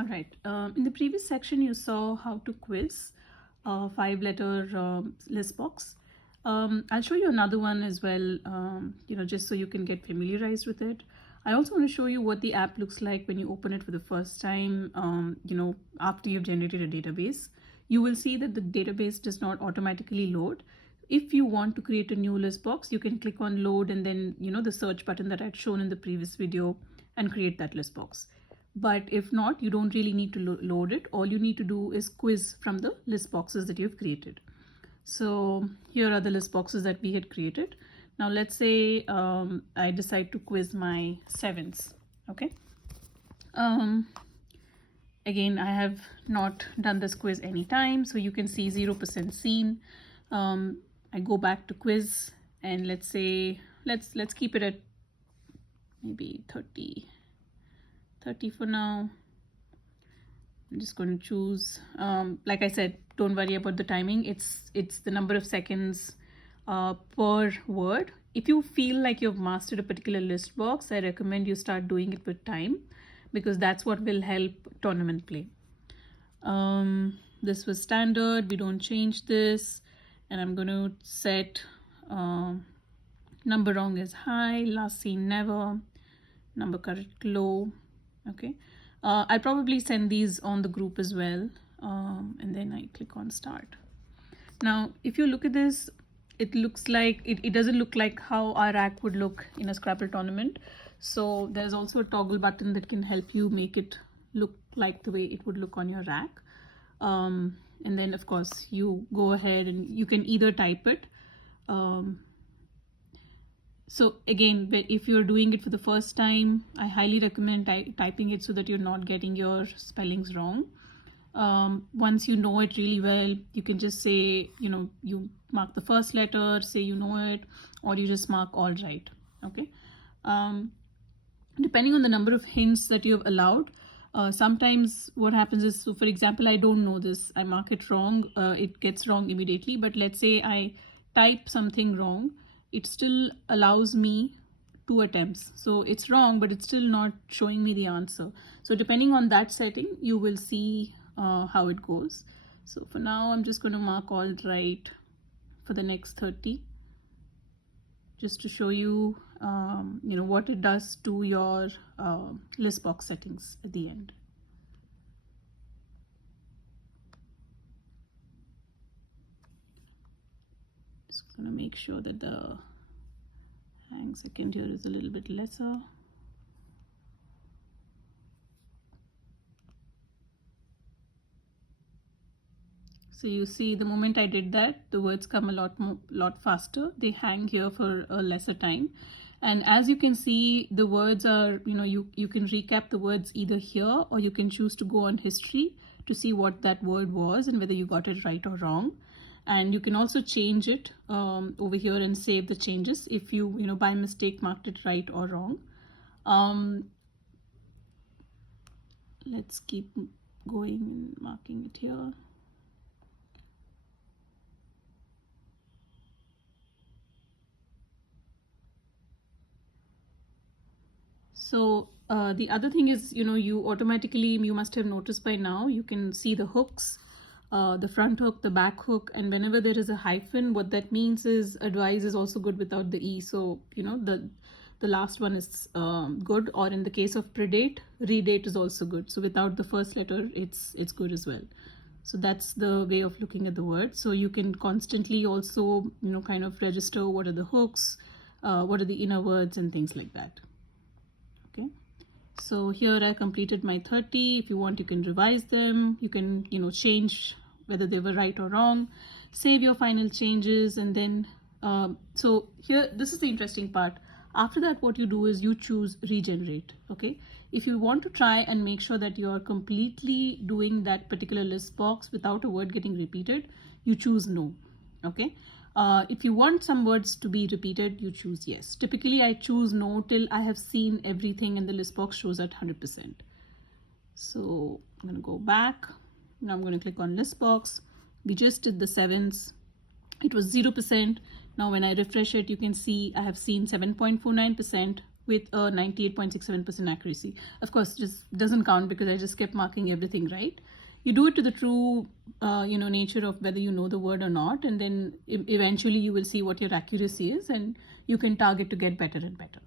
All right. In the previous section, you saw how to quiz a 5-letter list box. I'll show you another one as well, just so you can get familiarized with it. I also want to show you what the app looks like when you open it for the first time, after you've generated a database. You will see that the database does not automatically load. If you want to create a new list box, you can click on load and then, the search button that I'd shown in the previous video and create that list box. But if not, you don't really need to load it. All you need to do is quiz from the list boxes that you've created. So here are the list boxes that we had created. Now let's say I decide to quiz my 7s. Okay. Again, I have not done this quiz anytime, so you can see 0% seen. I go back to quiz and let's say let's keep it at maybe 30 for now. I'm just going to choose, like I said, don't worry about the timing. It's the number of seconds per word. If you feel like you've mastered a particular list box, I recommend you start doing it with time, because that's what will help tournament play. This was standard. We don't change this. And I'm going to set number wrong is high, last seen never, number correct low. Okay, I'll probably send these on the group as well, and then I click on start. Now if you look at this, it looks like it doesn't look like how our rack would look in a Scrabble tournament. So there's also a toggle button that can help you make it look like the way it would look on your rack. And then of course you go ahead and you can either type it. So again, if you're doing it for the first time, I highly recommend typing it so that you're not getting your spellings wrong. Once you know it really well, you can just say, you mark the first letter, say you know it, or you just mark all right. Okay. Depending on the number of hints that you've allowed, sometimes what happens is, so for example, I don't know this, I mark it wrong, it gets wrong immediately. But let's say I type something wrong, it still allows me 2 attempts. So it's wrong, but it's still not showing me the answer. So depending on that setting, you will see how it goes. So for now, I'm just going to mark all right for the next 30, just to show you, what it does to your list box settings at the end. Just going to make sure that the hang second here is a little bit lesser. So you see, the moment I did that, the words come a lot faster. They hang here for a lesser time. And as you can see, the words are, you can recap the words either here, or you can choose to go on history to see what that word was and whether you got it right or wrong. And you can also change it over here and save the changes if you, by mistake marked it right or wrong. Let's keep going and marking it here. So the other thing is, you automatically, you must have noticed by now, you can see the hooks, the front hook, the back hook, and whenever there is a hyphen, what that means is advise is also good without the E. So, the last one is good, or in the case of predate, redate is also good. So without the first letter, it's good as well. So that's the way of looking at the word. So you can constantly also, kind of register what are the hooks, what are the inner words and things like that. Okay, so here I completed my 30. If you want, you can revise them. You can, change whether they were right or wrong, save your final changes. And then, so here, this is the interesting part. After that, what you do is you choose regenerate. Okay, if you want to try and make sure that you're completely doing that particular list box without a word getting repeated, you choose no. Okay. If you want some words to be repeated, you choose yes. Typically, I choose no till I have seen everything and the list box shows at 100%. So I'm going to go back. Now I'm going to click on list box. We just did the 7s. It was 0%. Now when I refresh it, you can see I have seen 7.49%, with a 98.67% accuracy. Of course, just doesn't count because I just kept marking everything right. You do it to the true, nature of whether you know the word or not, and then eventually you will see what your accuracy is, and you can target to get better and better.